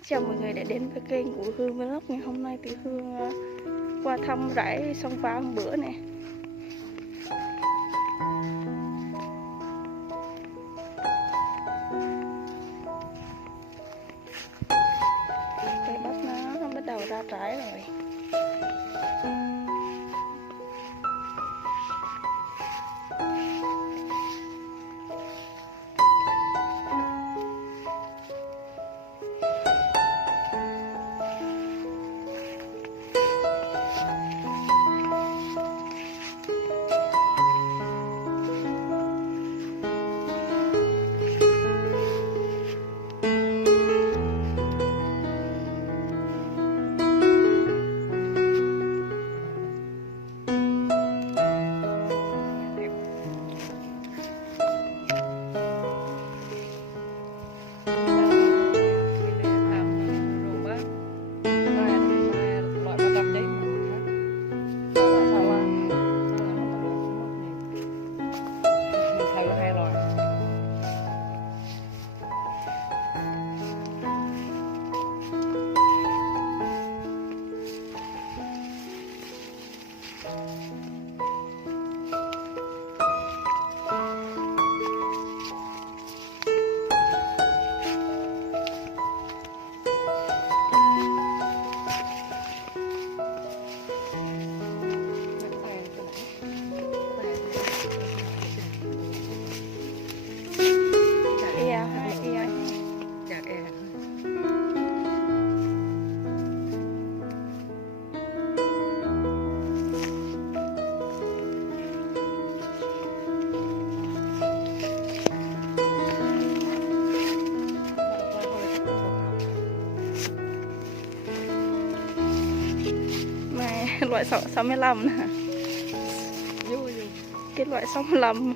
Xin chào mọi người đã đến với kênh của Hương Vlog. Ngày hôm nay thì Hương qua thăm rẫy Sông Pha hôm bữa nè. Cây bắp nó bắt đầu ra trái rồi. Loại 65 nè. Cái loại 65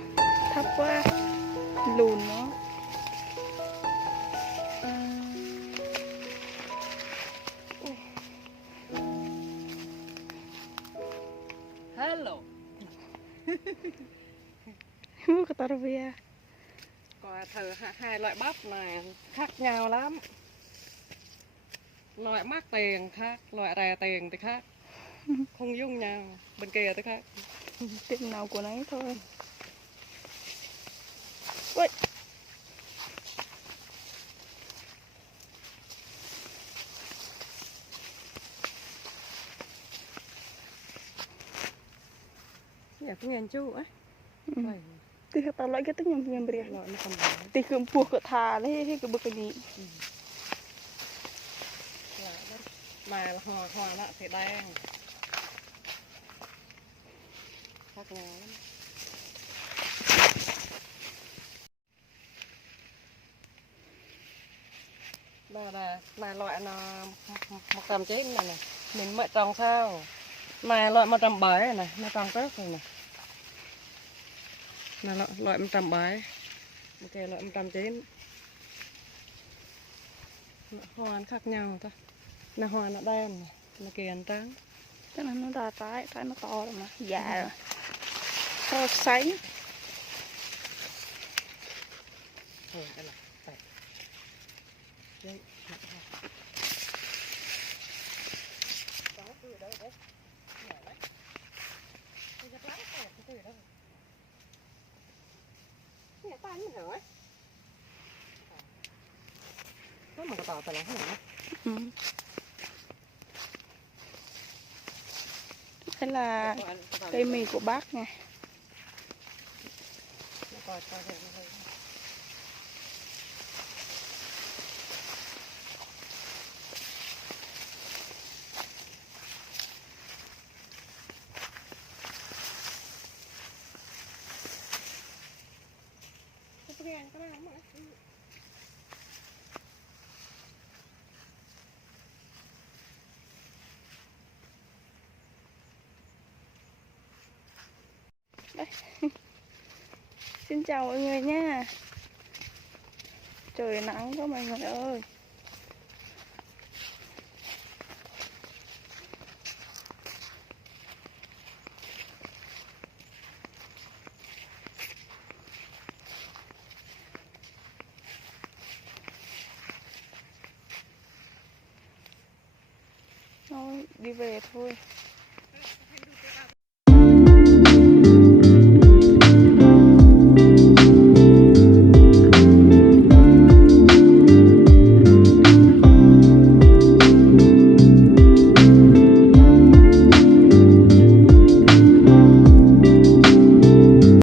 thấp quá, lùn nó. Hello. Catavia. Có thử hai loại bắp này khác nhau lắm. Loại mắc tiền khác, loại rẻ tiền thì khác. Không giống nhau, bên kia thì khác. Tiền nào của nấy thôi. Ui. Dạ cũng nghe chú ấy. Thì tao loại cái tức nhầm bria. Thì cứ buộc cái thà đấy cái bực cái gì. Mà hoa nó thì đen. Khác nhau lắm. Mà loại nó 190 này nè, mình mới trồng sao? Mà loại 170 này nè, nó trồng trước rồi nè. Là loại 170. Ok, loại 190. Hoa nó khác nhau thôi. Là hoa nó đen này, nó kia nó trắng. Tức là nó ra trái nó to rồi mà, già rồi. So sánh. Đây là đây. Đây. Nó mà tỏ tại là hả? Đây là cây mì của bác nè. Đây. Xin chào mọi người nha. Trời nắng quá mọi người ơi. đi về thôi.